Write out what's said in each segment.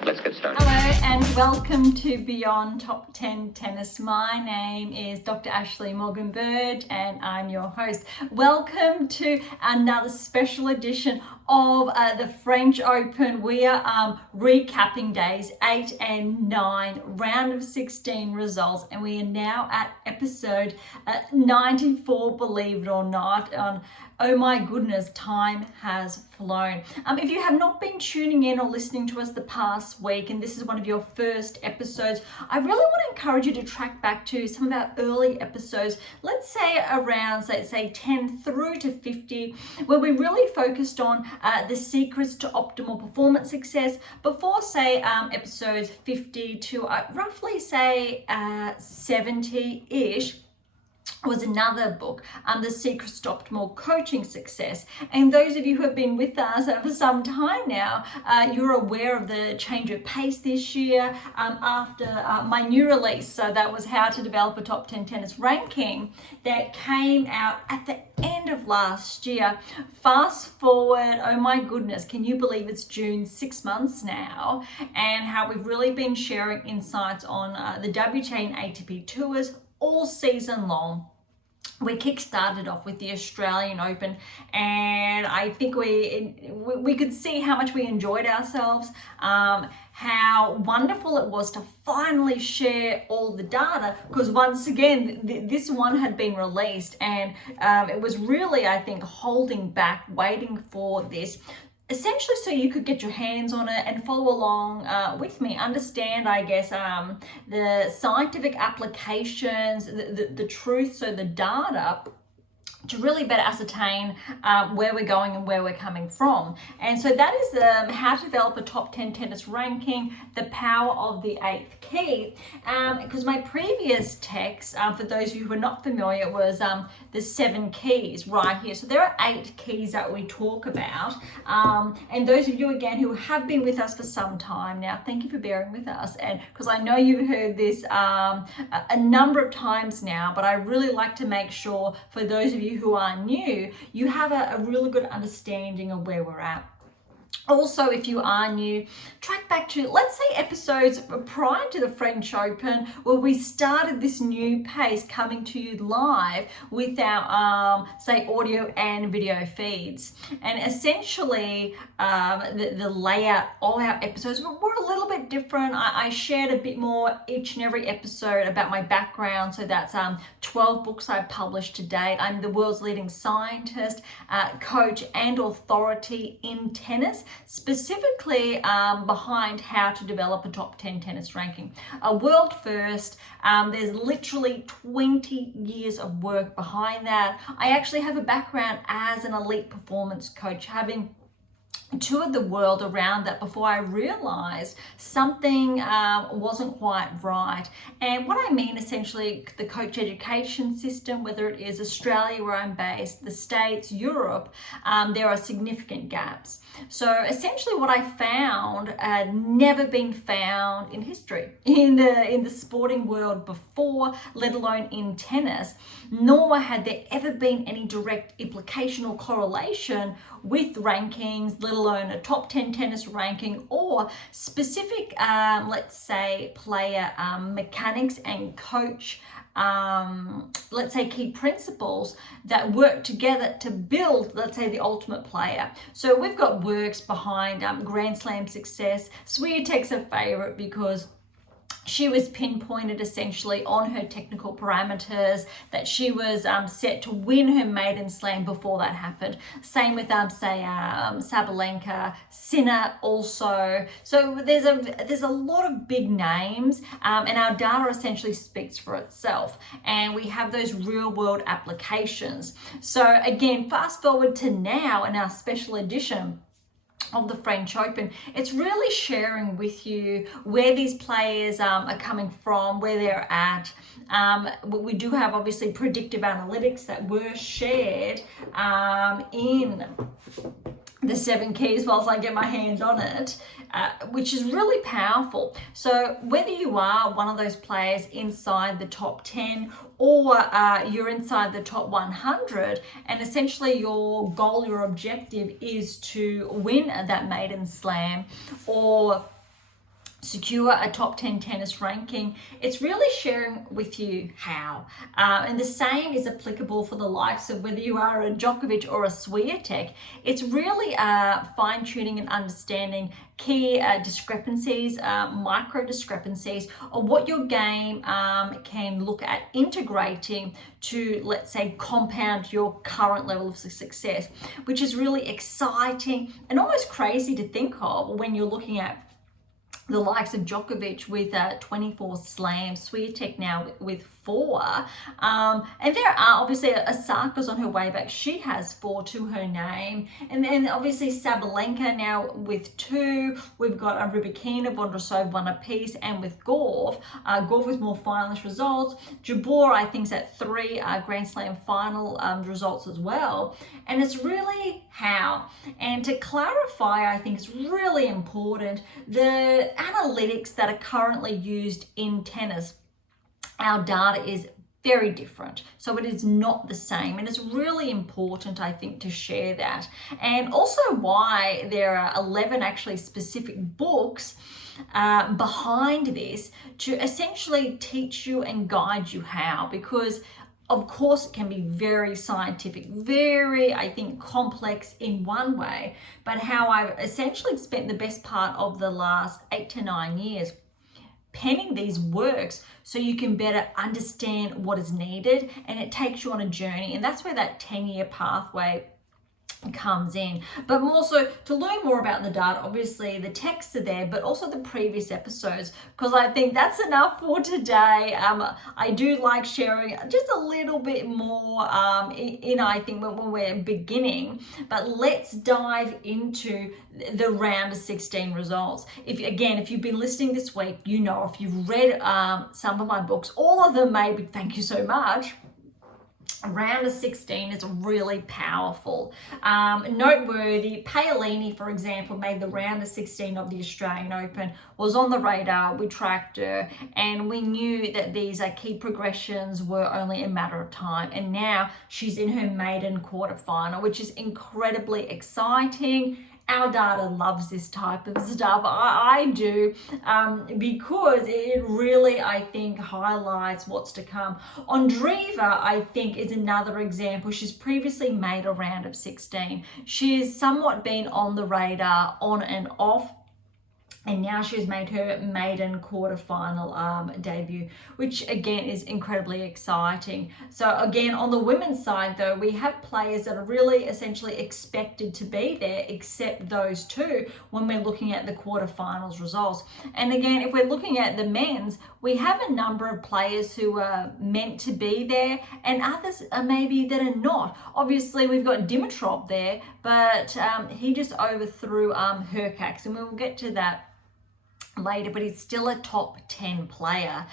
Let's get started. Hello and welcome to Beyond Top 10 Tennis. My name is Dr. Ashley Morgan-Bird and I'm your host. Welcome to another special edition of the French Open. We are recapping days 8 and 9, round of 16 results, and we are now at episode 94, believe it or not. Oh my goodness, time has flown. If you have not been tuning in or listening to us the past week, and this is one of your first episodes, I really want to encourage you to track back to some of our early episodes, let's say around, say 10 through to 50, where we really focused on the secrets to optimal performance success before, say, episodes 50 to roughly, say, 70-ish. Was another book, The Secrets to Optimal Coaching Success. And those of you who have been with us for some time now, you're aware of the change of pace this year after my new release. So that was How to Develop a Top 10 Tennis Ranking that came out at the end of last year. Fast forward, oh my goodness, can you believe it's June, 6 months now, and how we've really been sharing insights on the WTA and ATP tours all season long. We kick-started off with the Australian Open, and I think we could see how much we enjoyed ourselves, how wonderful it was to finally share all the data, because once again, this one had been released, and it was really, I think, holding back, waiting for this, essentially so you could get your hands on it and follow along with me, understand, I guess, the scientific applications, the truth, so the data, to really better ascertain where we're going and where we're coming from. And so that is How to Develop a Top 10 Tennis Ranking, the Power of the Eighth Key. Because my previous text, for those of you who are not familiar, was the 7 keys right here. So there are 8 keys that we talk about. And those of you, again, who have been with us for some time now, thank you for bearing with us. And because I know you've heard this a number of times now, but I really like to make sure for those of you who are new, you have a really good understanding of where we're at. Also, if you are new, track back to, let's say, episodes prior to the French Open, where we started this new pace coming to you live with our, say, audio and video feeds. And essentially, the layout of our episodes were a little bit different. I shared a bit more each and every episode about my background. So that's 12 books I've published to date. I'm the world's leading scientist, coach, and authority in tennis, specifically behind how to develop a top 10 tennis ranking. A world first. There's literally 20 years of work behind that. I actually have a background as an elite performance coach, having toured the world around that before I realized something wasn't quite right. And what I mean, essentially, the coach education system, whether it is Australia where I'm based, the States, Europe, there are significant gaps. So essentially what I found had never been found in history, in the sporting world before, let alone in tennis, nor had there ever been any direct implication or correlation with rankings, let alone a top 10 tennis ranking, or specific, let's say, player mechanics and coach, let's say, key principles that work together to build, let's say, the ultimate player. So we've got works behind Grand Slam success. Swiatek's a favorite because she was pinpointed essentially on her technical parameters, that she was set to win her maiden slam before that happened. Same with say Sabalenka, Sinner also. So there's a lot of big names, and our data essentially speaks for itself, and we have those real world applications. So again, fast forward to now in our special edition of the French Open, it's really sharing with you where these players are coming from, where they're at. We do have obviously predictive analytics that were shared in the 7 keys whilst I get my hands on it, which is really powerful. So whether you are one of those players inside the top 10 or you're inside the top 100, and essentially your goal, your objective is to win that maiden slam or secure a top 10 tennis ranking, it's really sharing with you how. And the same is applicable for the likes of whether you are a Djokovic or a Swiatek. It's really fine-tuning and understanding key discrepancies, micro discrepancies, or what your game can look at integrating to, let's say, compound your current level of success, which is really exciting and almost crazy to think of when you're looking at the likes of Djokovic with 24 slams, Swiatek now with 4. And there are obviously Osaka's on her way back. She has 4 to her name. And then obviously Sabalenka now with 2. We've got Rybakina, Vondrousova, 1 apiece. And with Gauff, Gauff with more finalist results. Jabeur, I think, is at 3 Grand Slam final results as well. And it's really how. And to clarify, I think it's really important, the analytics that are currently used in tennis, our data is very different. So it is not the same. And it's really important, I think, to share that. And also why there are 11 actually specific books behind this to essentially teach you and guide you how, because of course it can be very scientific, very, I think, complex in one way, but how I've essentially spent the best part of the last 8 to 9 years penning these works so you can better understand what is needed, and it takes you on a journey. And that's where that 10-year pathway comes in. But more so, to learn more about the data, obviously the texts are there, but also the previous episodes, because I think that's enough for today. I do like sharing just a little bit more I think when we're beginning, but let's dive into the round of 16 results. If you've been listening this week, you know, if you've read some of my books, all of them maybe, thank you so much. Round of 16 is really powerful. Noteworthy, Paolini, for example, made the round of 16 of the Australian Open, was on the radar, we tracked her, and we knew that these key progressions were only a matter of time. And now she's in her maiden quarterfinal, which is incredibly exciting. Our data loves this type of stuff. I do, because it really, I think, highlights what's to come. Ondreeva, I think, is another example. She's previously made a round of 16. She's somewhat been on the radar, on and off, and now she's made her maiden quarterfinal debut, which again is incredibly exciting. So again, on the women's side though, we have players that are really essentially expected to be there, except those 2 when we're looking at the quarterfinals results. And again, if we're looking at the men's, we have a number of players who are meant to be there, and others are maybe that are not. Obviously, we've got Dimitrov there, but he just overthrew Hurkacz, and we'll get to that later, but he's still a top 10 player.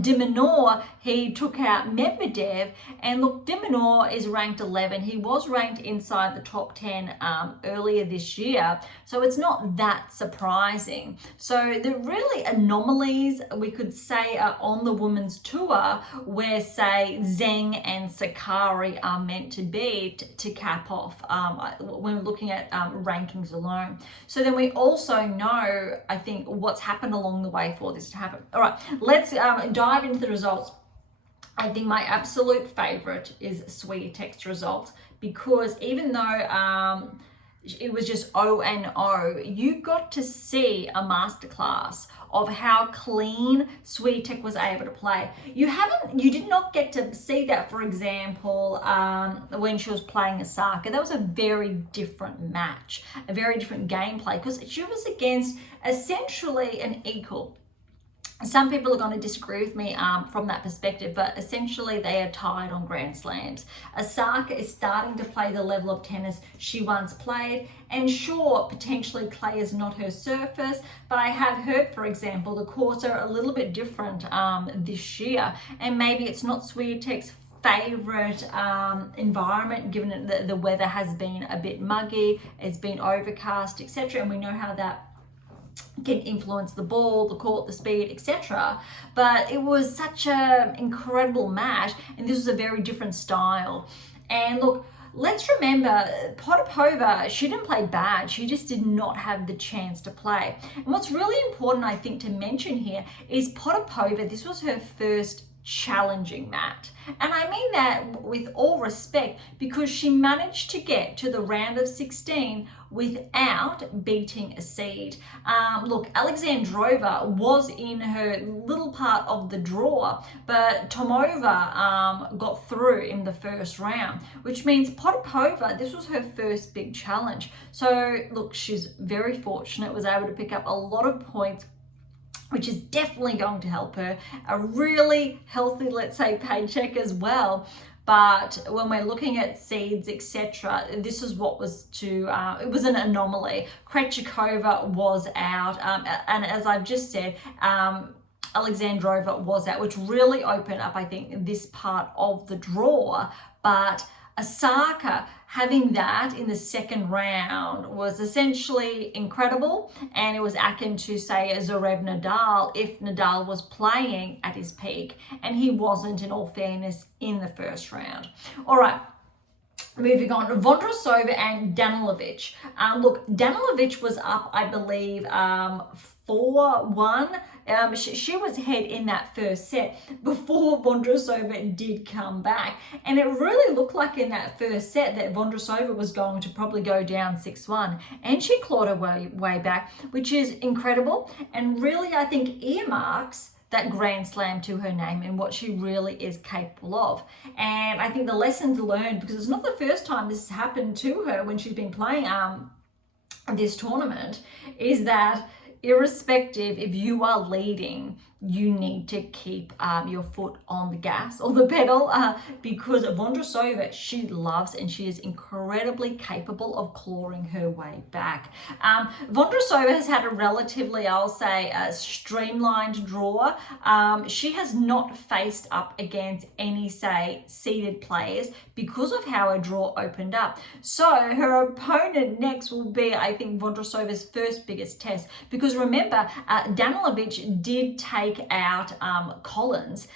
De Minaur, he took out Medvedev, and look, De Minaur is ranked 11. He was ranked inside the top 10 earlier this year, so it's not that surprising. So the really anomalies we could say are on the women's tour, where say Zheng and Sakkari are meant to be to cap off when we're looking at rankings alone. So then we also know, I think, what's happened along the way for this to happen. All right, let's dive into the results. I think my absolute favorite is Swiatek's result, because even though it was just 0-0, you got to see a masterclass of how clean Swiatek was able to play. You did not get to see that, for example, when she was playing Osaka. That was a very different match, a very different gameplay, because she was against essentially an equal. Some people are going to disagree with me from that perspective, but essentially they are tied on Grand Slams. Osaka is starting to play the level of tennis she once played, and sure, potentially clay is not her surface, but I have heard, for example, the courts are a little bit different this year, and maybe it's not Swiatek's favorite environment, given that the weather has been a bit muggy, it's been overcast, etc. And we know how that can influence the ball, the court, the speed, etc. But it was such an incredible match, and this was a very different style. And look, let's remember, Potapova, she didn't play bad. She just did not have the chance to play. And what's really important, I think, to mention here is Potapova, this was her first challenging match. And I mean that with all respect, because she managed to get to the round of 16 without beating a seed. Look, Alexandrova was in her little part of the draw, but Tomova got through in the first round, which means Potapova, this was her first big challenge. So look, she's very fortunate, was able to pick up a lot of points, which is definitely going to help her. A really healthy, let's say, paycheck as well. But when we're looking at seeds, etc., this is what was to, it was an anomaly. Krejcikova was out, and as I've just said, Alexandrova was out, which really opened up, I think, this part of the draw. But Osaka having that in the second round was essentially incredible, and it was akin to, say, Zverev Nadal if Nadal was playing at his peak, and he wasn't, in all fairness, in the first round. All right. Moving on, Vondrousova and Danilovic. Look, Danilovic was up, I believe, 4-1. She was ahead in that first set before Vondrousova did come back. And it really looked like in that first set that Vondrousova was going to probably go down 6-1. And she clawed her way back, which is incredible. And really, I think, earmarks that Grand Slam to her name and what she really is capable of. And I think the lessons learned, because it's not the first time this has happened to her when she's been playing this tournament, is that irrespective if you are leading, you need to keep your foot on the gas or the pedal, because Vondrousova, she loves and she is incredibly capable of clawing her way back. Vondrousova has had a relatively, I'll say, streamlined draw. She has not faced up against any, say, seeded players because of how her draw opened up. So her opponent next will be, I think, Vondrousova's first biggest test, because remember, Danilovic did take out Collins,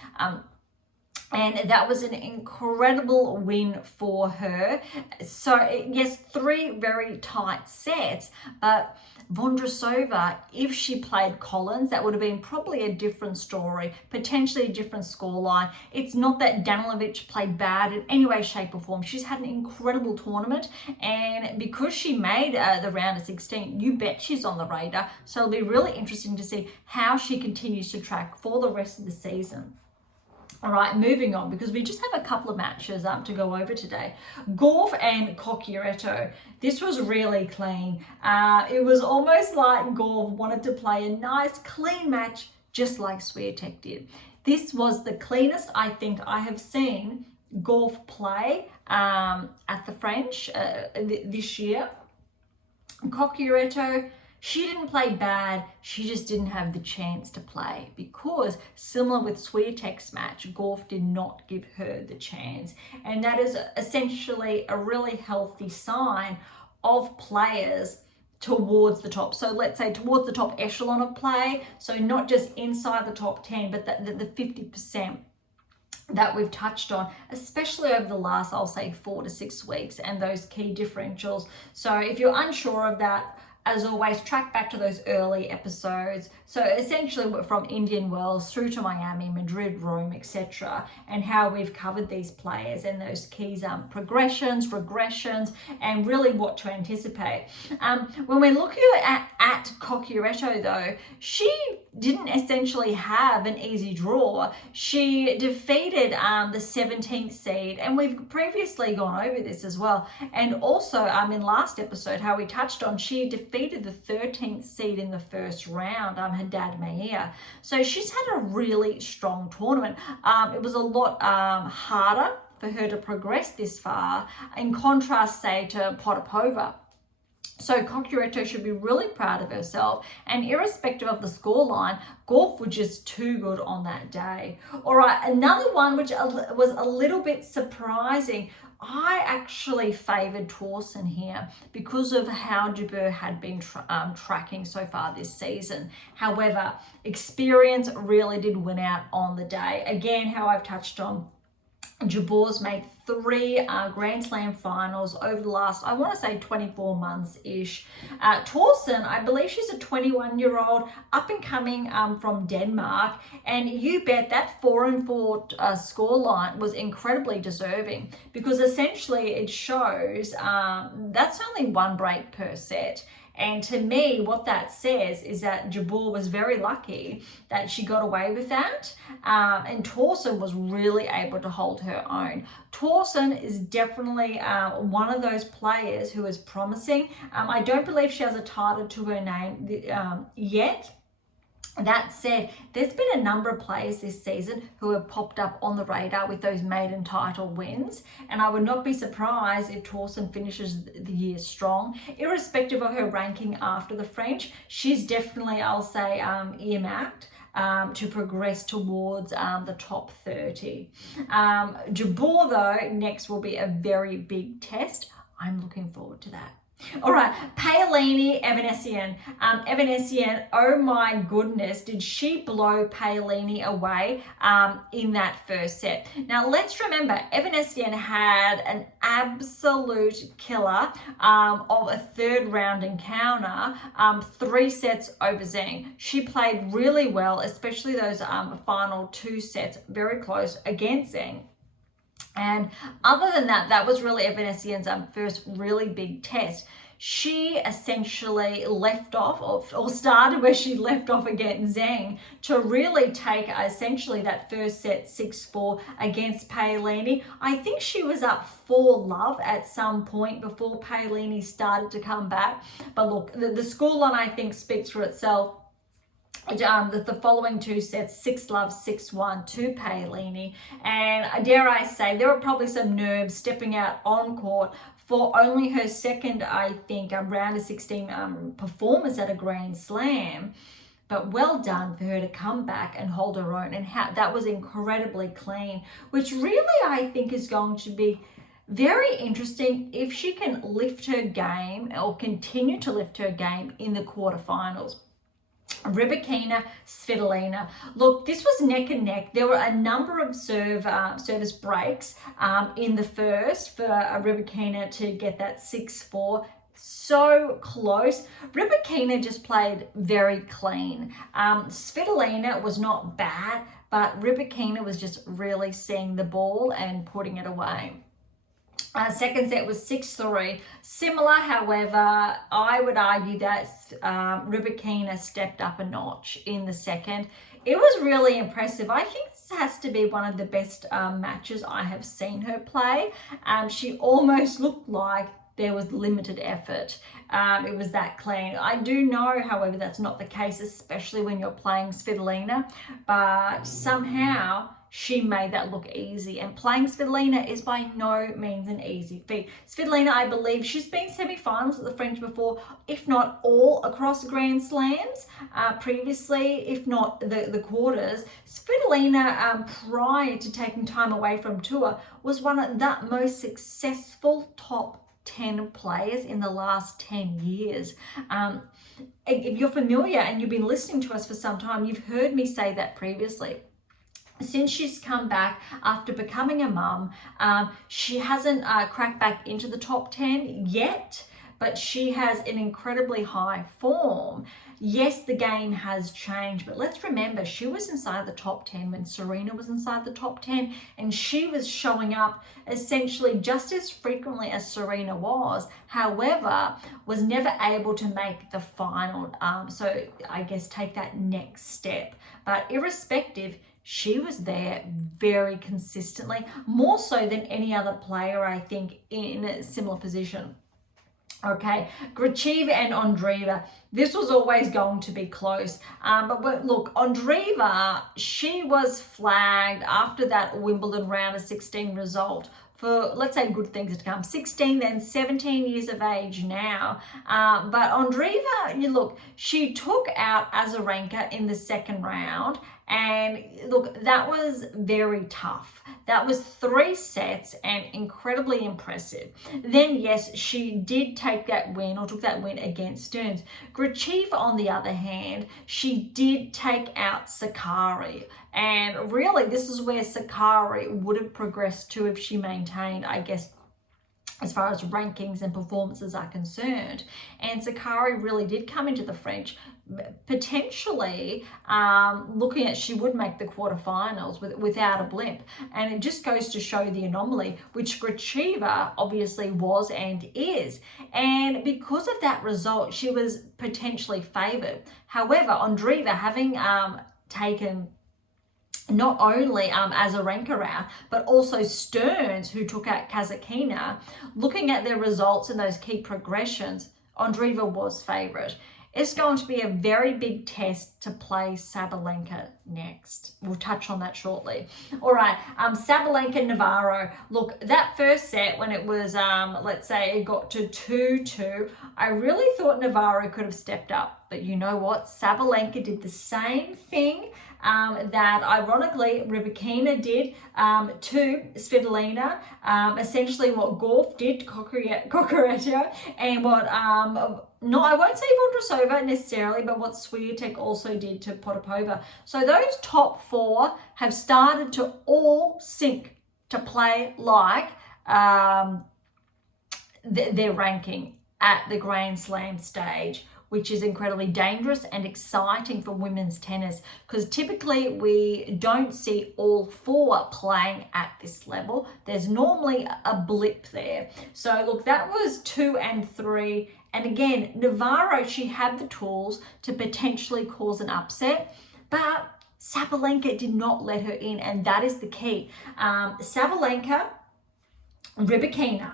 and that was an incredible win for her. So yes, 3 very tight sets, but Vondrousova, if she played Collins, that would have been probably a different story, potentially a different scoreline. It's not that Danilovic played bad in any way, shape or form. She's had an incredible tournament, and because she made the round of 16, you bet she's on the radar. So it'll be really interesting to see how she continues to track for the rest of the season. All right, moving on, because we just have a couple of matches to go over today. Gauff and Cocchiaretto. This was really clean. It was almost like Gauff wanted to play a nice, clean match, just like Swiatek did. This was the cleanest I think I have seen Gauff play at the French this year. Cocchiaretto, she didn't play bad, she just didn't have the chance to play, because similar with Swiatek's match, Gauff did not give her the chance. And that is essentially a really healthy sign of players towards the top. So let's say towards the top echelon of play, so not just inside the top 10, but the 50% that we've touched on, especially over the last, I'll say, 4 to 6 weeks, and those key differentials. So if you're unsure of that, as always, track back to those early episodes. So essentially from Indian Wells through to Miami, Madrid, Rome, etc., and how we've covered these players and those keys, progressions, regressions, and really what to anticipate. When we're looking at Cocchiaretto, though, she didn't essentially have an easy draw. She defeated the 17th seed, and we've previously gone over this as well. And also in last episode, how we touched on, she defeated the 13th seed in the first round, Haddad Maia. So she's had a really strong tournament. It was a lot harder for her to progress this far, in contrast, say, to Potapova. So Kokureto should be really proud of herself, and irrespective of the scoreline, Gauff was just too good on that day. All right, another one which was a little bit surprising. I actually favoured Tauson here because of how Jabeur had been tracking so far this season. However, experience really did win out on the day. Again, how I've touched on, Jabeur's made 3 Grand Slam finals over the last, I want to say 24 months-ish. Tauson, I believe she's a 21-year-old, up and coming from Denmark, and you bet that 4-4 scoreline was incredibly deserving, because essentially it shows that's only 1 break per set. And to me, what that says is that Jabeur was very lucky that she got away with that. And Tauson was really able to hold her own. Tauson is definitely one of those players who is promising. I don't believe she has a title to her name yet. That said, there's been a number of players this season who have popped up on the radar with those maiden title wins, and I would not be surprised if Tauson finishes the year strong. Irrespective of her ranking after the French, she's definitely, I'll say, earmarked to progress towards the top 30. Jabeur, though, next will be a very big test. I'm looking forward to that. All right, Paolini, Evanescence. Evanescence, oh my goodness, did she blow Paolini away in that first set. Now, let's remember, Evanescence had an absolute killer of a 3rd round encounter, 3 sets over Zheng. She played really well, especially those final 2 sets, very close against Zheng. And other than that, that was really Evanescence's first really big test. She essentially left off, or started where she left off against Zheng, to really take essentially that first set 6-4 against Paolini. I think she was up 4-love at some point before Paolini started to come back. But look, the scoreline, I think, speaks for itself. The following 2 sets, 6-love, 6-1 to Paolini. And dare I say, there were probably some nerves stepping out on court for only her second, I think, round of 16 performance at a Grand Slam. But well done for her to come back and hold her own. And that was incredibly clean, which really I think is going to be very interesting if she can lift her game or continue to lift her game in the quarterfinals. Rybakina, Svitolina. Look, this was neck and neck. There were a number of service breaks in the first for Rybakina to get that 6-4. So close. Rybakina just played very clean. Svitolina was not bad, but Rybakina was just really seeing the ball and putting it away. Second set was 6-3. Similar, however, I would argue that Rybakina stepped up a notch in the second. It was really impressive. I think this has to be one of the best matches I have seen her play. She almost looked like there was limited effort. It was that clean. I do know, however, that's not the case, especially when you're playing Svitolina, but somehow she made that look easy. And playing Svitolina is by no means an easy feat. Svitolina, I believe, she's been semi-finals at the French before, if not all across Grand Slams previously, if not the quarters. Svitolina, prior to taking time away from tour, was one of the most successful top 10 players in the last 10 years. If you're familiar and you've been listening to us for some time, you've heard me say that previously. Since she's come back after becoming a mum, she hasn't cracked back into the top 10 yet, but she has an incredibly high form. Yes, the game has changed, but let's remember, she was inside the top 10 when Serena was inside the top 10, and she was showing up essentially just as frequently as Serena was, however, was never able to make the final. So I guess take that next step. But irrespective, she was there very consistently, more so than any other player, I think, in a similar position. Okay, Gracheva and Ondreeva. This was always going to be close. But look, Ondreeva, she was flagged after that Wimbledon round of 16 result for, let's say, good things to come. 16, then 17 years of age now. But Andreeva, look, she took out Azarenka in the second round. And look, that was very tough. That was 3 sets and incredibly impressive. Then, yes, she did take that win, or took that win against Stearns. Gracheva, on the other hand, she did take out Sakkari. And really, this is where Sakkari would have progressed to if she maintained, I guess, as far as rankings and performances are concerned. And Sakkari really did come into the French, potentially looking at she would make the quarterfinals without a blip. And it just goes to show the anomaly, which Gracheva obviously was and is. And because of that result, she was potentially favoured. However, Andreeva, having taken not only Azarenka out, but also Stearns, who took out Kasatkina, looking at their results in those key progressions, Andreeva was favourite. It's going to be a very big test to play Sabalenka next. We'll touch on that shortly. All right, Sabalenka Navarro. Look, that first set when it was, let's say it got to 2-2, I really thought Navarro could have stepped up. But you know what? Sabalenka did the same thing that ironically Rybakina did to Svitolina, essentially what Gauff did to Cucurella, and what no, I won't say Vondrousova necessarily, but what Swiatek also did to Potapova. So those top 4 have started to all sync to play like their ranking at the Grand Slam stage, which is incredibly dangerous and exciting for women's tennis, because typically we don't see all 4 playing at this level. There's normally a blip there. So look, that was 2 and 3. And again, Navarro, she had the tools to potentially cause an upset, but Sabalenka did not let her in, and that is the key. Sabalenka, Rybakina,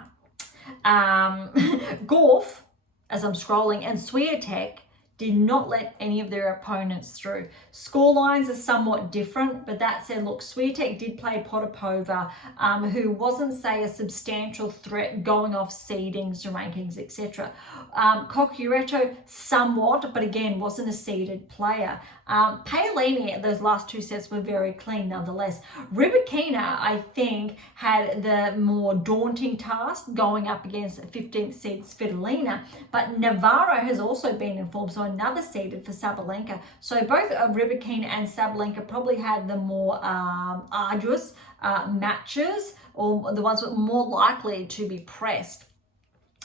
Gauff, as I'm scrolling, and Swiatek did not let any of their opponents through. Score lines are somewhat different, but that said, look, Swiatek did play Potapova, who wasn't, say, a substantial threat going off seedings, rankings, etc. Cucurella somewhat, but again, wasn't a seeded player. Paolini, those last 2 sets were very clean nonetheless. Rybakina, I think, had the more daunting task going up against 15th seed Svitolina, but Navarro has also been informed, so another seeded for Sabalenka. So both Rybakina and Sabalenka probably had the more arduous matches, or the ones that were more likely to be pressed,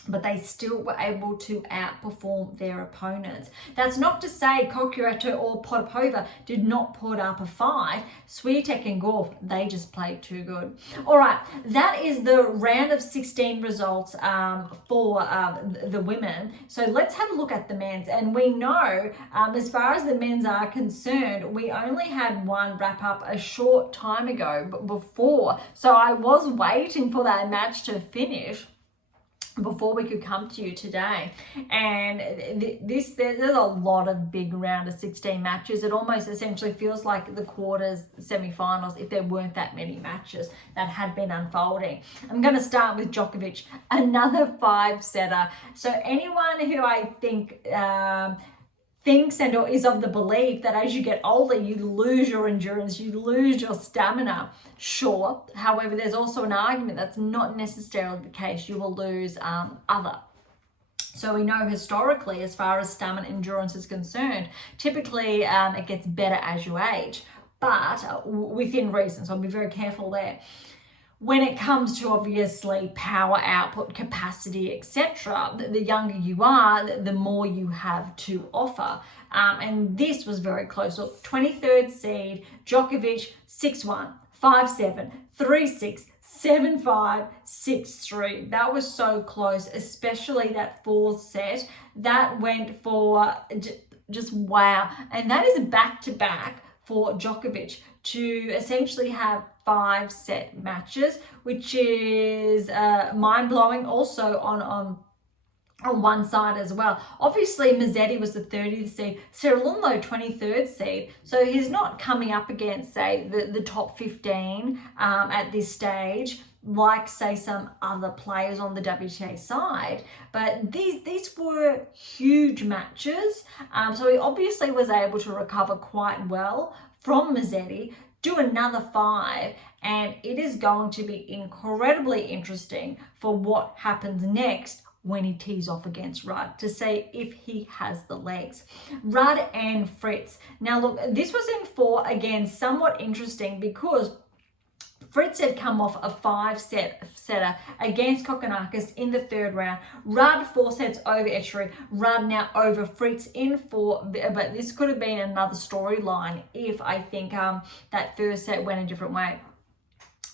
but they still were able to outperform their opponents. That's not to say Cucurella or Potapova did not put up a fight. Swiatek and Gauff, they just played too good. All right, that is the round of 16 results for the women. So let's have a look at the men's. And we know, as far as the men's are concerned, we only had one wrap up a short time ago before. So I was waiting for that match to finish before we could come to you today. And there's a lot of big round of 16 matches. It almost essentially feels like the quarters, semi-finals, if there weren't that many matches that had been unfolding. I'm going to start with Djokovic, another 5-setter. So anyone who I think thinks and or is of the belief that as you get older, you lose your endurance, you lose your stamina. Sure. However, there's also an argument that's not necessarily the case. You will lose other. So we know historically, as far as stamina endurance is concerned, typically it gets better as you age, but within reason. So I'll be very careful there. When it comes to obviously power output, capacity, etc., the younger you are, the more you have to offer. And this was very close. So 23rd seed, Djokovic, 6-1, 5-7, 3-6, 7-5, 6-3. That was so close, especially that 4th set. That went for just wow. And that is a back-to-back for Djokovic to essentially have 5-set matches, which is mind-blowing also on on one side as well. Obviously, Mazzetti was the 30th seed, Cerullo 23rd seed, so he's not coming up against, say, the top 15 at this stage, like, say, some other players on the WTA side. But these were huge matches, so he obviously was able to recover quite well from Mazzetti, do another 5, and it is going to be incredibly interesting for what happens next when he tees off against Rudd, to see if he has the legs. Rudd and Fritz. Now look, this was in 4, again, somewhat interesting because Fritz had come off a 5-setter against Kokkinakis in the 3rd round. Rudd 4 sets over Etchery. Rudd now over Fritz in 4, but this could have been another storyline if I think that first set went a different way.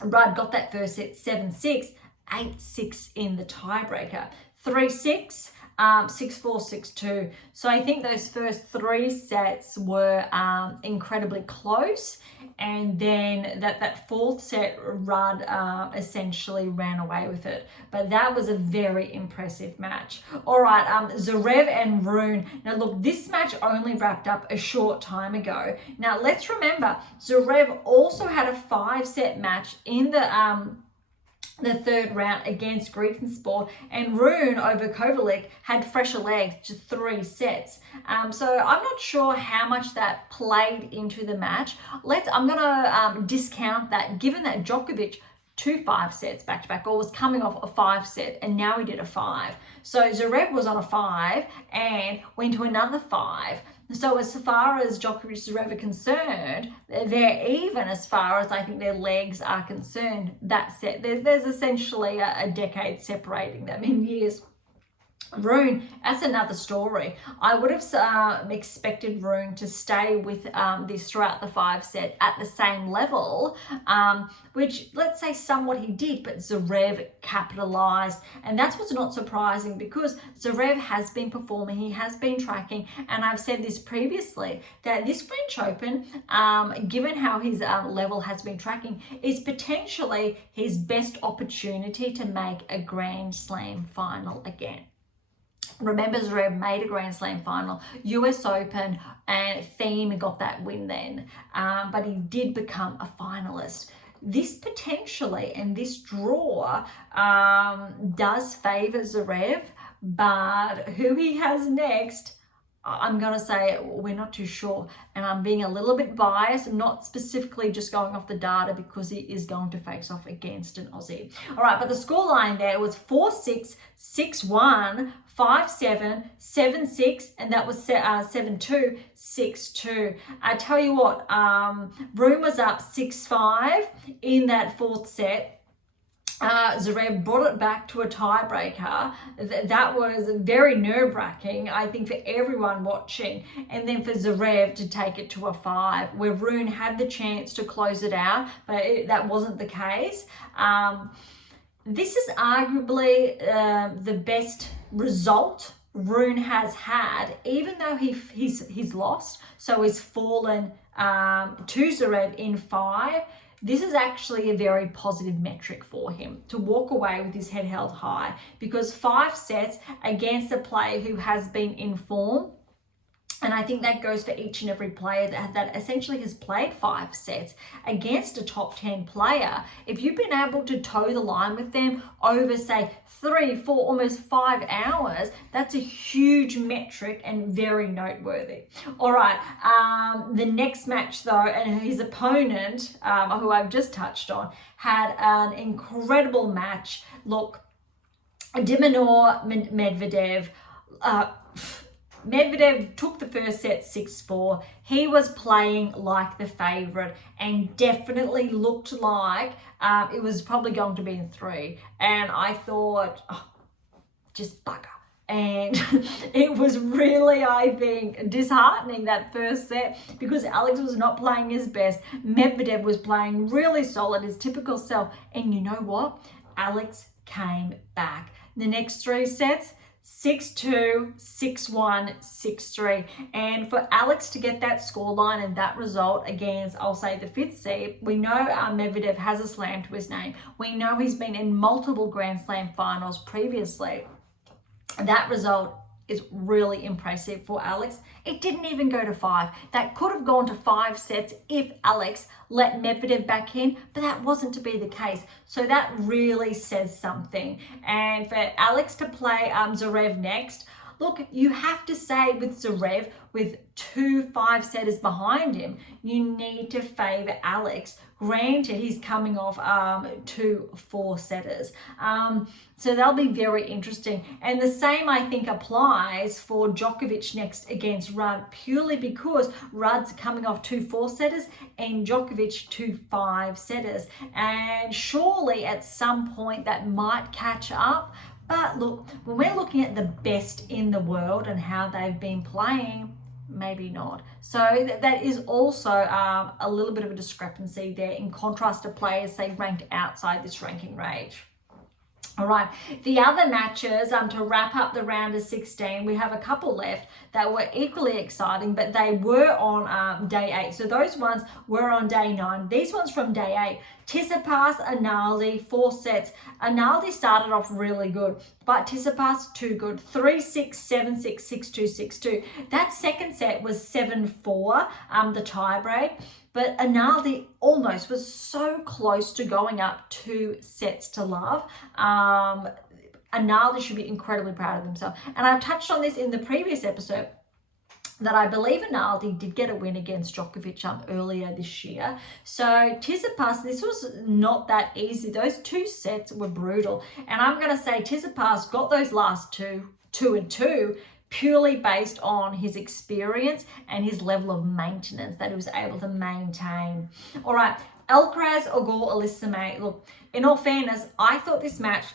Rudd got that first set 7-6, 8-6 in the tiebreaker. 3-6, 6-4, 6-2. So I think those first 3 sets were incredibly close. And then that 4th set, Rudd essentially ran away with it. But that was a very impressive match. All right, Zverev and Rune. Now look, this match only wrapped up a short time ago. Now let's remember, Zverev also had a 5-set match in the 3rd round against Griekensport, and Rune over Kovalik had fresher legs, just 3 sets. So I'm not sure how much that played into the match. I'm gonna discount that, given that Djokovic 2 5-sets back to back, or was coming off a 5-set, and now he did a 5. So Zverev was on a 5 and went to another 5. So as far as Djokovic and Zverev are concerned, they're even as far as I think their legs are concerned. That set, there's essentially a decade separating them in years. Rune, that's another story. I would have expected Rune to stay with this throughout the 5-set at the same level, which, let's say, somewhat he did, but Zverev capitalized. And that's what's not surprising, because Zverev has been performing, he has been tracking, and I've said this previously, that this French Open, given how his level has been tracking, is potentially his best opportunity to make a Grand Slam final again. Remember, Zverev made a Grand Slam final, US Open, and Thiem got that win then. But he did become a finalist. This potentially, and this draw, does favour Zverev, but who he has next, I'm going to say we're not too sure. And I'm being a little bit biased, not specifically just going off the data, because he is going to face off against an Aussie. All right, but the scoreline there was 4-6, 6-1, 5-7, 7-6, and that was 7-2, 6-2. I tell you what, Rune was up 6-5 in that 4th set. Zverev brought it back to a tiebreaker. That was very nerve-wracking, I think, for everyone watching. And then for Zverev to take it to a 5, where Rune had the chance to close it out, but that wasn't the case. This is arguably the best result Rune has had, even though he's lost, so he's fallen to Zverev in 5. This is actually a very positive metric for him, to walk away with his head held high, because 5 sets against a player who has been in form, and I think that goes for each and every player that essentially has played 5 sets against a top 10 player. If you've been able to toe the line with them over, say, 3, 4, almost 5 hours, that's a huge metric and very noteworthy. All right, the next match though, and his opponent, who I've just touched on, had an incredible match. Look, de Minaur Medvedev, Medvedev took the first set 6-4. He was playing like the favourite and definitely looked like it was probably going to be in 3. And I thought, oh, just bugger. And it was really, I think, disheartening, that first set, because Alex was not playing his best. Medvedev was playing really solid, his typical self. And you know what? Alex came back. The next 3 sets, 6-2, 6-1, 6-3. And for Alex to get that scoreline and that result against, I'll say, the 5th seed, we know Medvedev has a slam to his name. We know he's been in multiple Grand Slam finals previously. That result is really impressive for Alex. It didn't even go to 5. That could have gone to 5 sets if Alex let Medvedev back in, but that wasn't to be the case. So that really says something. And for Alex to play Zverev next, look, you have to say with Zverev, with 2 5-setters behind him, you need to favour Alex. Granted, he's coming off 2 4-setters. So that'll be very interesting. And the same, I think, applies for Djokovic next against Rudd, purely because Rudd's coming off 2 4-setters and Djokovic 2 5-setters. And surely at some point that might catch up. But look, when we're looking at the best in the world and how they've been playing, maybe not. So that is also a little bit of a discrepancy there, in contrast to players, say, ranked outside this ranking range. All right, the other matches, to wrap up the round of 16, we have a couple left that were equally exciting, but they were on day 8. So those ones were on day 9. These ones from day 8. Tsitsipas, Arnaldi, 4 sets. Arnaldi started off really good, but Tsitsipas too good. 3-6, 7-6, 6-2, 6-2. That second set was 7-4, the tiebreak. But Arnaldi almost was so close to going up 2 sets to love. Arnaldi should be incredibly proud of himself. And I've touched on this in the previous episode, that I believe Arnaldi did get a win against Djokovic earlier this year. So Tsitsipas, this was not that easy. Those 2 sets were brutal. And I'm going to say Tsitsipas got those last 2 and 2, purely based on his experience and his level of maintenance that he was able to maintain. All right, Alcaraz, Auger-Aliassime. Look, in all fairness, I thought this match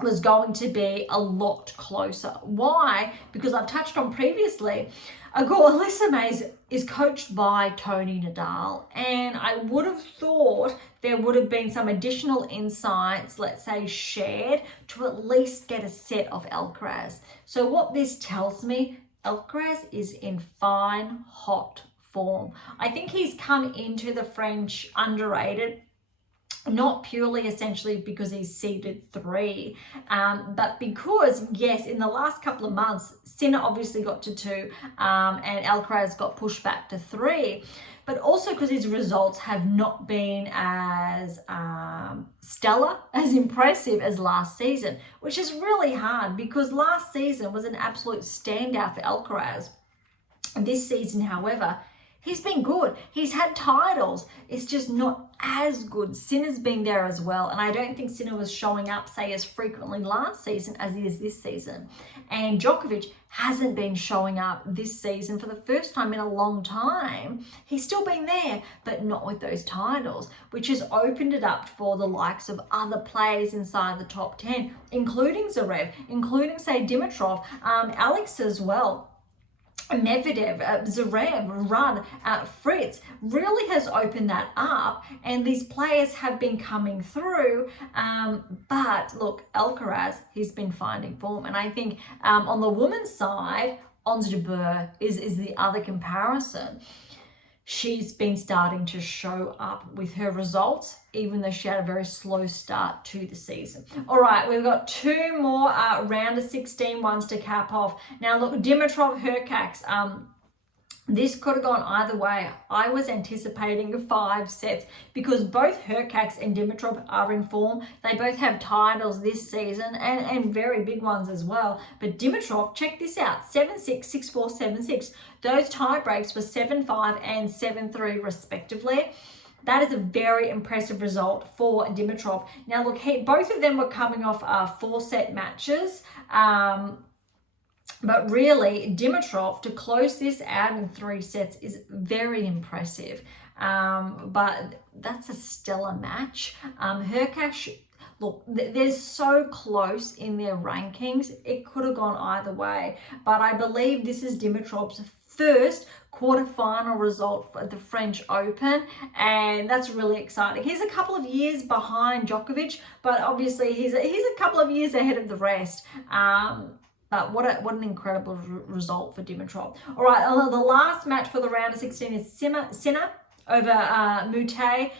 was going to be a lot closer. Why? Because I've touched on previously, Auger-Aliassime is coached by Tony Nadal, and I would have thought there would have been some additional insights, let's say, shared to at least get a set of Alcaraz. So what this tells me, Alcaraz is in fine, hot form. I think he's come into the French underrated, not purely essentially because he's seeded 3, but because, yes, in the last couple of months, Sinner obviously got to 2 and Alcaraz got pushed back to 3, but also because his results have not been as stellar, as impressive as last season, which is really hard because last season was an absolute standout for Alcaraz. This season, however, he's been good. He's had titles. It's just not as good. Sinner's been there as well. And I don't think Sinner was showing up, say, as frequently last season as he is this season. And Djokovic hasn't been showing up this season for the first time in a long time. He's still been there, but not with those titles, which has opened it up for the likes of other players inside the top 10, including Zverev, including, say, Dimitrov, Alex as well. Medvedev, Zverev, Rudd, Fritz really has opened that up, and these players have been coming through. But look, Alcaraz, he's been finding form, and I think on the women's side, Ons Jabeur is the other comparison. She's been starting to show up with her results, even though she had a very slow start to the season. All right, we've got 2 more round of 16 ones to cap off. Now, look, Dimitrov, Hurkacz. This could have gone either way. I was anticipating 5 sets because both Hurkacz and Dimitrov are in form. They both have titles this season and very big ones as well. But Dimitrov, check this out, 7-6, 6-4, 7-6. Those tie breaks were 7-5 and 7-3 respectively. That is a very impressive result for Dimitrov. Now look, both of them were coming off 4-set matches. But really, Dimitrov, to close this out in 3 sets is very impressive. But that's a stellar match. Hurkacz, look, they're so close in their rankings. It could have gone either way. But I believe this is Dimitrov's first quarterfinal result for the French Open, and that's really exciting. He's a couple of years behind Djokovic, but obviously he's a couple of years ahead of the rest. But what an incredible result for Dimitrov. All right, the last match for the round of 16 is Sinner, over Mute, 2-6,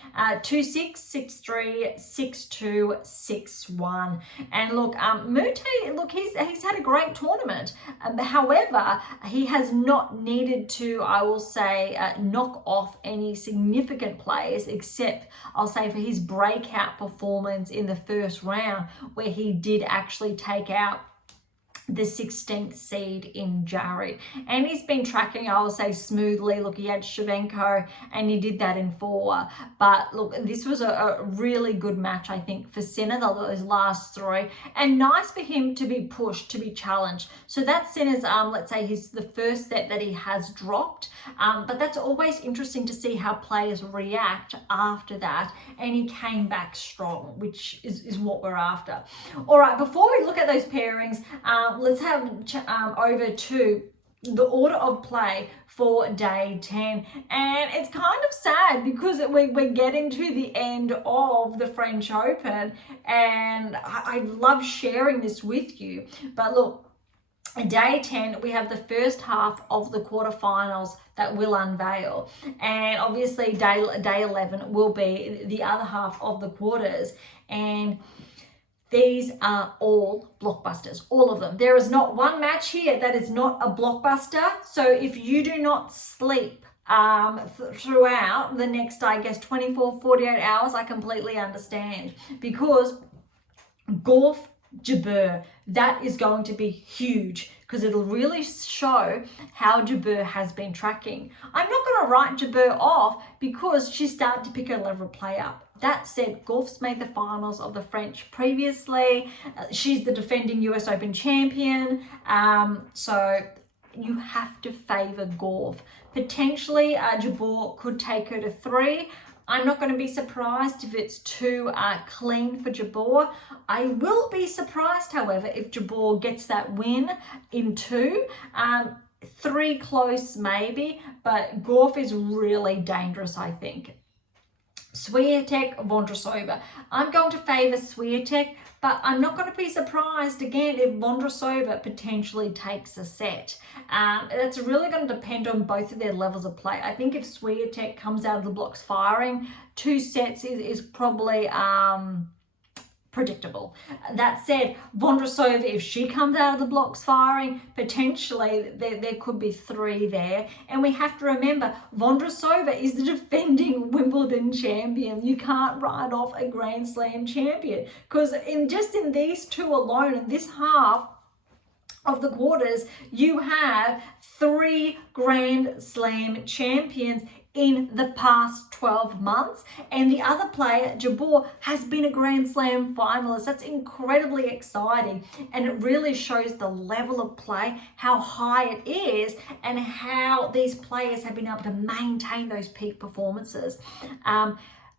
6-3, 6-2, 6-1. And look, Mute, look, he's had a great tournament. However, he has not needed to, I will say, knock off any significant players, except I'll say for his breakout performance in the first round, where he did actually take out the 16th seed in Jarry. And he's been tracking, I will say, smoothly. Look, he had Shevchenko and he did that in 4. But look, this was a really good match, I think, for Sinner, those last 3. And nice for him to be pushed, to be challenged. So that's Sinner's, let's say, the first set that he has dropped. But that's always interesting to see how players react after that. And he came back strong, which is what we're after. All right, before we look at those pairings, let's have over to the order of play for day 10. And it's kind of sad because we're getting to the end of the French Open, and I love sharing this with you. But look, day 10, we have the first half of the quarterfinals that will unveil. And obviously day 11 will be the other half of the quarters. And these are all blockbusters, all of them. There is not one match here that is not a blockbuster. So if you do not sleep throughout the next, I guess, 24, 48 hours, I completely understand. Because Gauff, Jabeur, that is going to be huge, because it'll really show how Jabeur has been tracking. I'm not going to write Jabeur off because she's starting to pick her level of play up. That said, Gauff's made the finals of the French previously. She's the defending US Open champion. So you have to favour Gauff. Potentially, Jabeur could take her to 3. I'm not going to be surprised if it's too clean for Jabeur. I will be surprised, however, if Jabeur gets that win in 2. 3 close maybe, but Gauff is really dangerous, I think. Swiatek, Vondrousova. I'm going to favour Swiatek, but I'm not going to be surprised again if Vondrousova potentially takes a set. That's really going to depend on both of their levels of play. I think if Swiatek comes out of the blocks firing, 2 sets is probably predictable. That said, Vondrousova, if she comes out of the blocks firing, potentially there could be 3 there. And we have to remember, Vondrousova is the defending Wimbledon champion. You can't write off a Grand Slam champion, because in these 2 alone, in this half of the quarters, you have 3 Grand Slam champions in the past 12 months. And the other player, Jabeur, has been a Grand Slam finalist. That's incredibly exciting. And it really shows the level of play, how high it is, and how these players have been able to maintain those peak performances.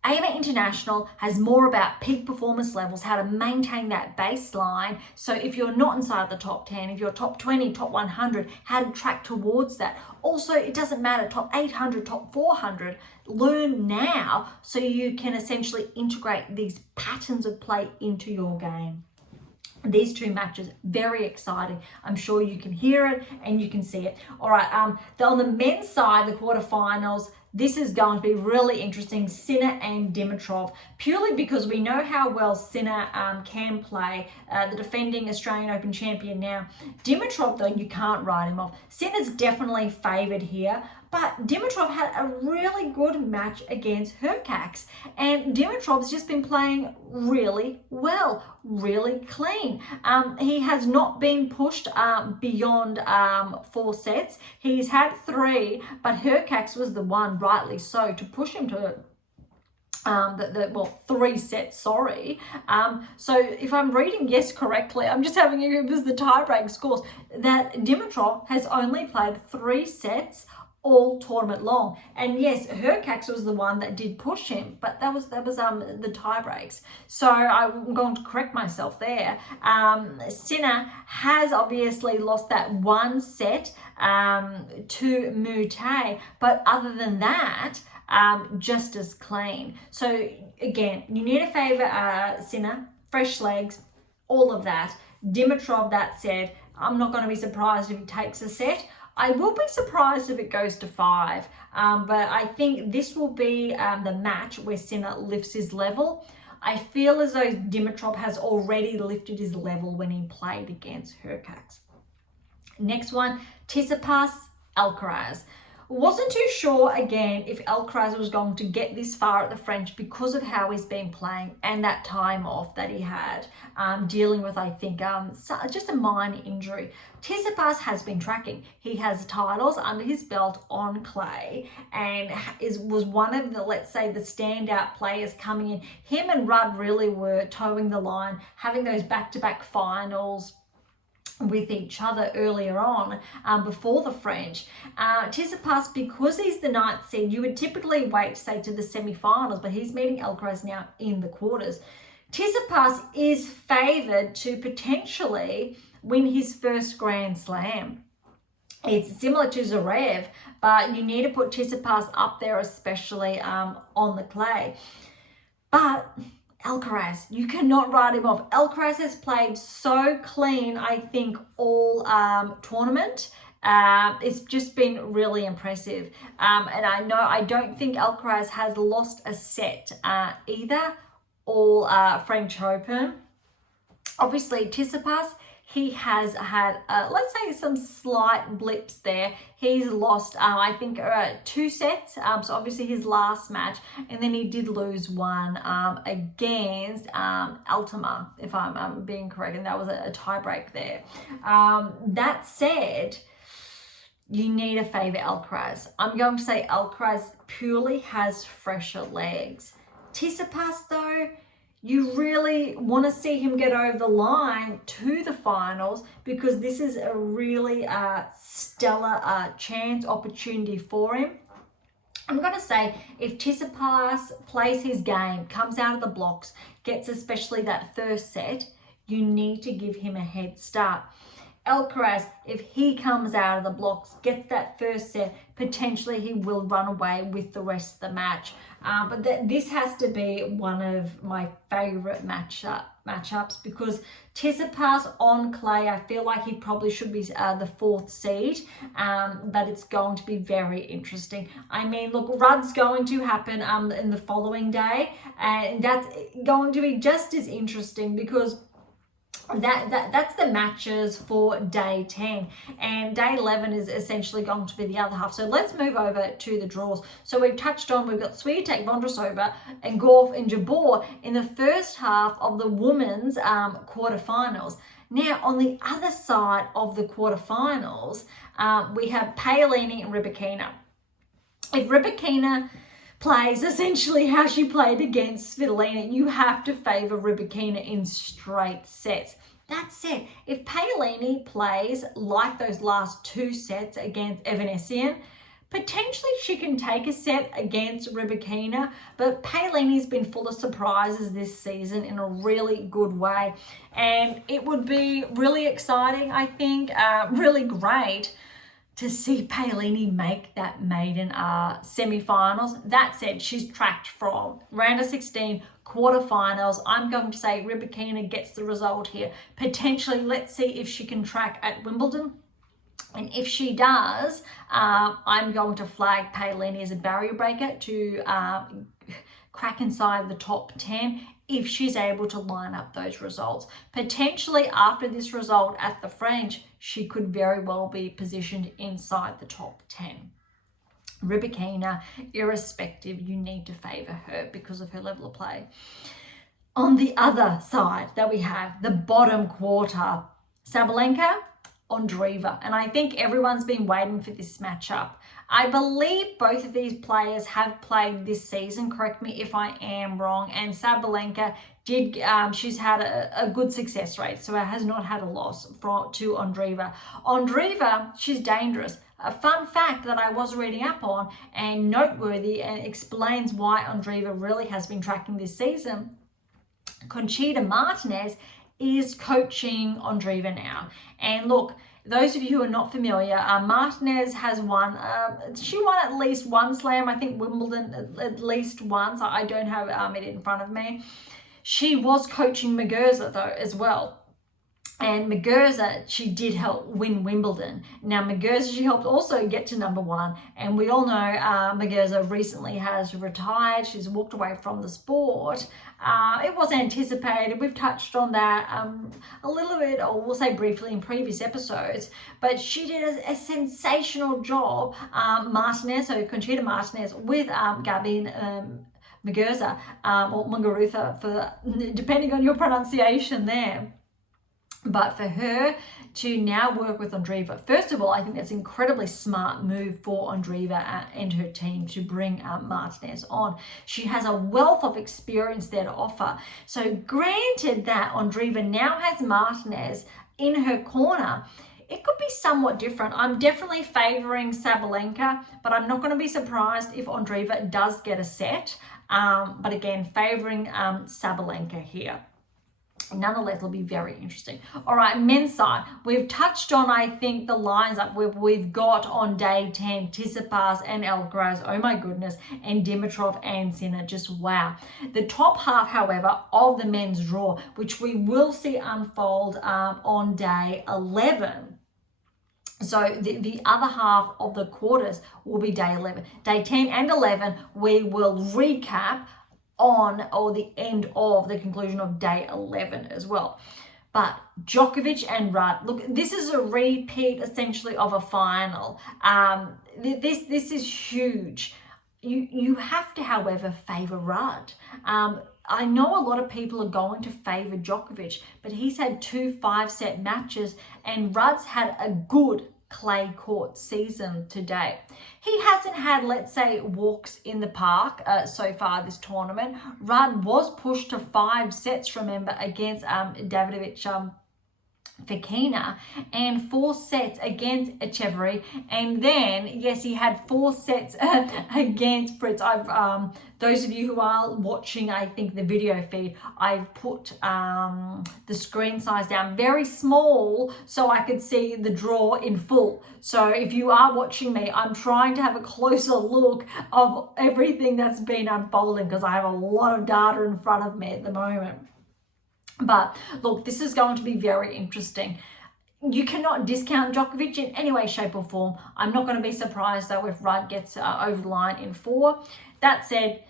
AMA International has more about peak performance levels, how to maintain that baseline. So if you're not inside the top 10, if you're top 20, top 100, how to track towards that. Also, it doesn't matter, top 800, top 400, learn now so you can essentially integrate these patterns of play into your game. These 2 matches, very exciting. I'm sure you can hear it and you can see it. All right, on the men's side, the quarterfinals, this is going to be really interesting, Sinner and Dimitrov, purely because we know how well Sinner can play, the defending Australian Open champion now. Dimitrov, though, you can't write him off. Sinner's definitely favoured here, but Dimitrov had a really good match against Hurkacz, and Dimitrov's just been playing really well, really clean. He has not been pushed beyond 4 sets. He's had 3, but Hurkacz was the one, rightly so, to push him to 3 sets, sorry. So if I'm reading correctly, I'm just having it was the tie-break scores, that Dimitrov has only played 3 sets all tournament long. And yes, Hurkacz was the one that did push him, but that was the tie breaks. So I'm going to correct myself there. Sinner has obviously lost that 1 set to Mute, but other than that, just as clean. So again, you need to favour Sinner, fresh legs, all of that. Dimitrov, that said, I'm not going to be surprised if he takes a set. I will be surprised if it goes to 5, but I think this will be the match where Sinner lifts his level. I feel as though Dimitrov has already lifted his level when he played against Hurkacz. Next one, Tsitsipas, Alcaraz. Wasn't too sure again if Alcaraz was going to get this far at the French because of how he's been playing and that time off that he had, dealing with, I think, just a minor injury. Tsitsipas has been tracking. He has titles under his belt on clay and was one of the, let's say, the standout players coming in. Him and Rudd really were towing the line, having those back-to-back finals with each other earlier on before the French. Tsitsipas, because he's the 9th seed, you would typically wait, say, to the semi-finals, but he's meeting Alcaraz now in the quarters. Tsitsipas is favoured to potentially win his first Grand Slam. It's similar to Zverev, but you need to put Tsitsipas up there, especially on the clay. But Alcaraz, you cannot write him off. Alcaraz has played so clean, I think, all tournament. It's just been really impressive. And I don't think Alcaraz has lost a set either, all French Open. Obviously, Tsitsipas, he has had, let's say, some slight blips there. He's lost, I think, 2 sets. So obviously his last match, and then he did lose one against Altama, if I'm being correct, and that was a tie break there. That said, you need to favour Alcaraz. I'm going to say Alcaraz purely has fresher legs. Tsitsipas, though, you really want to see him get over the line to the finals because this is a really stellar chance opportunity for him. I'm going to say if Tsitsipas plays his game, comes out of the blocks, gets especially that first set, you need to give him a head start. Alcaraz, if he comes out of the blocks, gets that first set, potentially he will run away with the rest of the match. But this has to be one of my favourite matchups because Tsitsipas on clay, I feel like he probably should be the 4th seed, but it's going to be very interesting. I mean, look, Rudd's going to happen in the following day, and that's going to be just as interesting because that's the matches for day 10, and day 11 is essentially going to be the other half. So let's move over to the draws. So we've touched on, we've got Swiatek, Vondrousova and Gauff and Jabeur in the first half of the women's quarterfinals. Now on the other side of the quarterfinals, we have Paolini and Rybakina. If Rybakina plays essentially how she played against Svitolina, you have to favour Rybakina in straight sets. That said, if Paolini plays like those last 2 sets against Evanescence, potentially she can take a set against Rybakina, but Paolini's been full of surprises this season in a really good way. And it would be really exciting, I think, really great to see Paolini make that maiden semi-finals. That said, she's tracked from round of 16, quarterfinals. I'm going to say Rybakina gets the result here. Potentially, let's see if she can track at Wimbledon. And if she does, I'm going to flag Paolini as a barrier breaker to crack inside the top 10 if she's able to line up those results. Potentially after this result at the French, she could very well be positioned inside the top 10. Rybakina, irrespective, you need to favour her because of her level of play. On the other side that we have, the bottom quarter, Sabalenka, Andreeva, and I think everyone's been waiting for this matchup. I believe both of these players have played this season, correct me if I am wrong, and Sabalenka she's had a good success rate, so it has not had a loss to Andreeva. Andreeva, she's dangerous. A fun fact that I was reading up on and noteworthy and explains why Andreeva really has been tracking this season. Conchita Martinez is coaching Andreeva now. And look, those of you who are not familiar, Martinez has won, she won at least one slam, I think Wimbledon at least once. I don't have it in front of me. She was coaching Muguruza though as well. And Muguruza, she did help win Wimbledon. Now, Muguruza, she helped also get to number one. And we all know Muguruza recently has retired. She's walked away from the sport. It was anticipated. We've touched on that a little bit, or we'll say briefly in previous episodes. But she did a sensational job, Martinez, so Conchita Martinez, with Gabin Muguruza, or Muguruza, for depending on your pronunciation there. But for her to now work with Andreeva, first of all, I think that's an incredibly smart move for Andreeva and her team to bring Martinez on. She has a wealth of experience there to offer. So granted that Andreeva now has Martinez in her corner, it could be somewhat different. I'm definitely favoring Sabalenka, but I'm not going to be surprised if Andreeva does get a set. But again, favoring Sabalenka here. Nonetheless, it'll be very interesting. All right, men's side. We've touched on, I think, the lines up we've got on day 10, Tsitsipas and Alcaraz, oh my goodness, and Dimitrov and Sinner, just wow. The top half, however, of the men's draw, which we will see unfold on day 11. So the other half of the quarters will be day 11. Day 10 and 11, we will recap on, or the end of, the conclusion of day 11 as well. But Djokovic and Rudd, look, this is a repeat essentially of a final. This is huge. You have to, however, favour Rudd. I know a lot of people are going to favour Djokovic, but he's had 2 5-set matches and Rudd's had a good clay court season to date. He hasn't had, let's say, walks in the park so far this tournament. Rudd was pushed to 5 sets, remember, against Davidovich Fekina, and 4 sets against Echeverry, and then yes, he had 4 sets against Fritz. I've those of you who are watching, I think, the video feed, I've put the screen size down very small so I could see the draw in full. So if you are watching me, I'm trying to have a closer look of everything that's been unfolding because I have a lot of data in front of me at the moment. But look, this is going to be very interesting. You cannot discount Djokovic in any way, shape or form. I'm not going to be surprised though if Rudd gets over the line in 4. That said,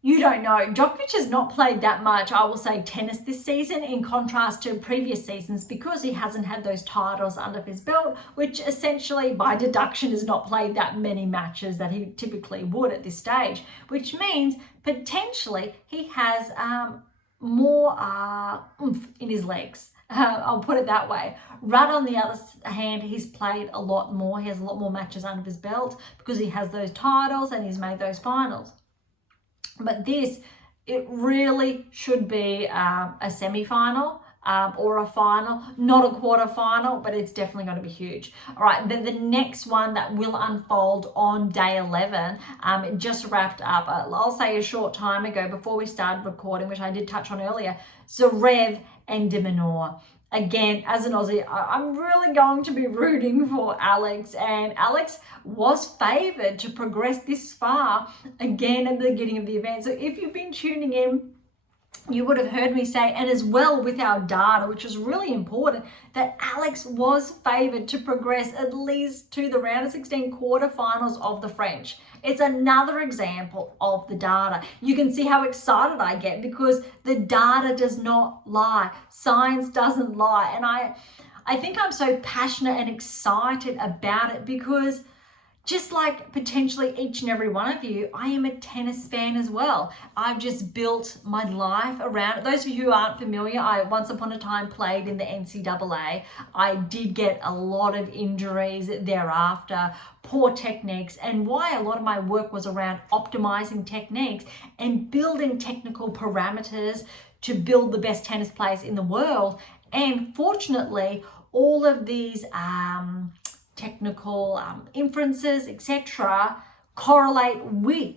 you don't know. Djokovic has not played that much, I will say, tennis this season in contrast to previous seasons because he hasn't had those titles under his belt, which essentially by deduction has not played that many matches that he typically would at this stage, which means potentially he has more oomph in his legs. I'll put it that way. Rudd, on the other hand, he's played a lot more. He has a lot more matches under his belt because he has those titles and he's made those finals. But this, it really should be a semi-final or a final, not a quarter-final, but it's definitely going to be huge. All right, then the next one that will unfold on day 11, it just wrapped up, I'll say a short time ago before we started recording, which I did touch on earlier, Zverev and de Minaur. Again, as an Aussie, I'm really going to be rooting for Alex, and Alex was favoured to progress this far again at the beginning of the event. So if you've been tuning in, you would have heard me say, and as well with our data, which is really important, that Alex was favoured to progress at least to the round of 16 quarterfinals of the French. It's another example of the data. You can see how excited I get because the data does not lie. Science doesn't lie. And I think I'm so passionate and excited about it because just like potentially each and every one of you, I am a tennis fan as well. I've just built my life around it. Those of you who aren't familiar, I once upon a time played in the NCAA. I did get a lot of injuries thereafter, poor techniques, and why a lot of my work was around optimizing techniques and building technical parameters to build the best tennis players in the world. And fortunately, all of these technical inferences, etc., correlate with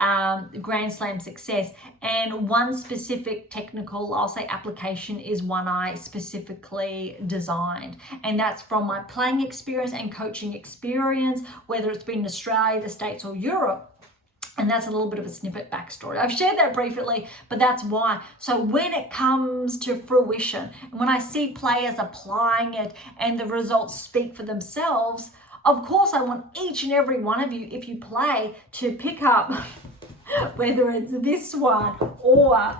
Grand Slam success. And one specific technical, I'll say, application is one I specifically designed. And that's from my playing experience and coaching experience, whether it's been in Australia, the States, or Europe. And that's a little bit of a snippet backstory. I've shared that briefly, but that's why. So when it comes to fruition, and when I see players applying it and the results speak for themselves, of course I want each and every one of you, if you play, to pick up whether it's this one or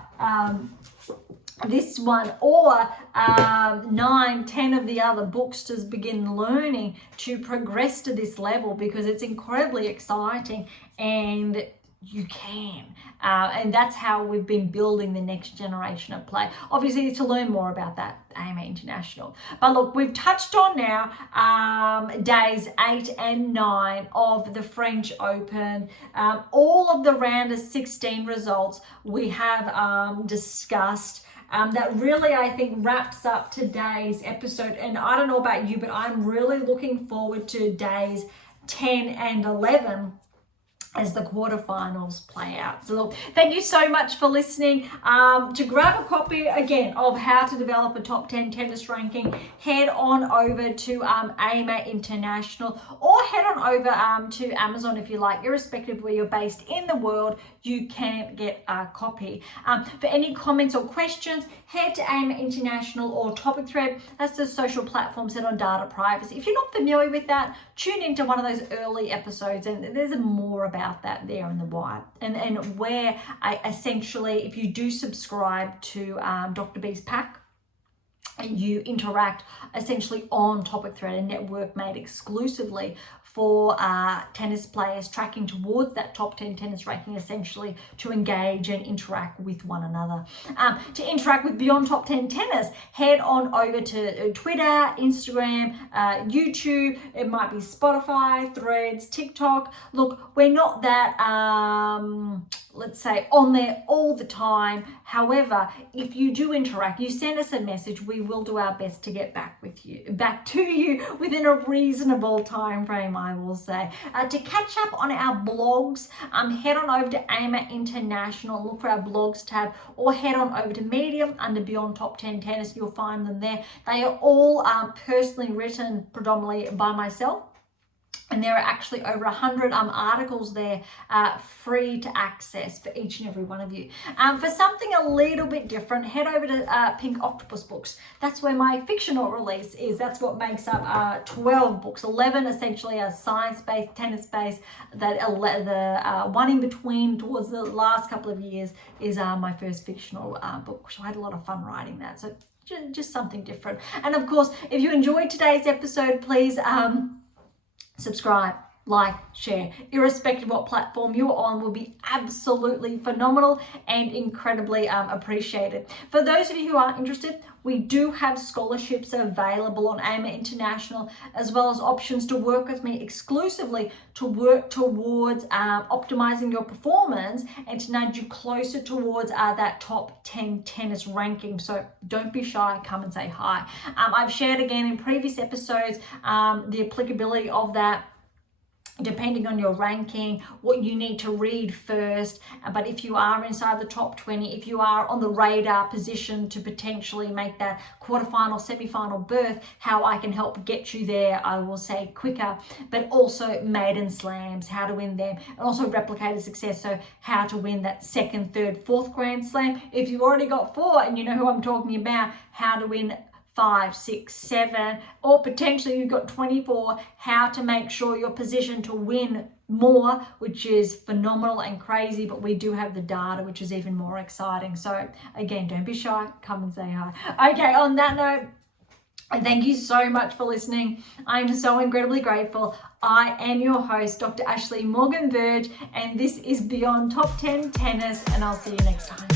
9, 10 of the other books to begin learning to progress to this level, because it's incredibly exciting and you can. And that's how we've been building the next generation of play. Obviously, to learn more about that, AMA International. But look, we've touched on now days 8 and 9 of the French Open. All of the round of 16 results we have discussed. That really, I think, wraps up today's episode. And I don't know about you, but I'm really looking forward to days 10 and 11 as the quarterfinals play out. So look, thank you so much for listening. To grab a copy again of How to Develop a Top 10 Tennis Ranking, head on over to AMA International, or head on over to Amazon if you like. Irrespective of where you're based in the world, you can get a copy. For any comments or questions, head to AMA International or Topic Thread. That's the social platform set on data privacy. If you're not familiar with that, tune into one of those early episodes, and there's more about that there in the wire, and where I essentially, if you do subscribe to Dr. B's pack, you interact essentially on Topic Thread, a network made exclusively for tennis players tracking towards that top 10 tennis ranking, essentially to engage and interact with one another. To interact with Beyond Top 10 Tennis, head on over to Twitter, Instagram, YouTube. It might be Spotify, Threads, TikTok. Look, we're not that let's say on there all the time. However, if you do interact, you send us a message, we will do our best to get back to you within a reasonable time frame, I will say. To catch up on our blogs, head on over to AMA International, look for our blogs tab, or head on over to Medium under Beyond Top 10 Tennis. You'll find them there. They are all personally written predominantly by myself. And there are actually over 100 articles there free to access for each and every one of you. For something a little bit different, head over to Pink Octopus Books. That's where my fictional release is. That's what makes up 12 books. 11 essentially are science-based, tennis-based. The one in between towards the last couple of years is my first fictional book. So I had a lot of fun writing that. So just something different. And of course, if you enjoyed today's episode, please subscribe, like, share. Irrespective of what platform you're on, will be absolutely phenomenal and incredibly appreciated. For those of you who are interested, we do have scholarships available on AMA International, as well as options to work with me exclusively to work towards optimizing your performance and to nudge you closer towards that top 10 tennis ranking. So don't be shy, come and say hi. I've shared again in previous episodes the applicability of that, depending on your ranking, what you need to read first. But if you are inside the top 20, if you are on the radar position to potentially make that quarterfinal, semi-final berth, how I can help get you there, I will say quicker, but also maiden slams, how to win them, and also replicated success, so how to win that second, third, fourth Grand Slam. If you've already got 4 and you know who I'm talking about, how to win 5, 6, 7, or potentially you've got 24, how to make sure you're positioned to win more, which is phenomenal and crazy, but we do have the data, which is even more exciting. So again, don't be shy, come and say hi. Okay, on that note, thank you so much for listening. I'm so incredibly grateful. I am your host, Dr. Ashley Morgan Verge, and this is Beyond Top 10 Tennis, and I'll see you next time.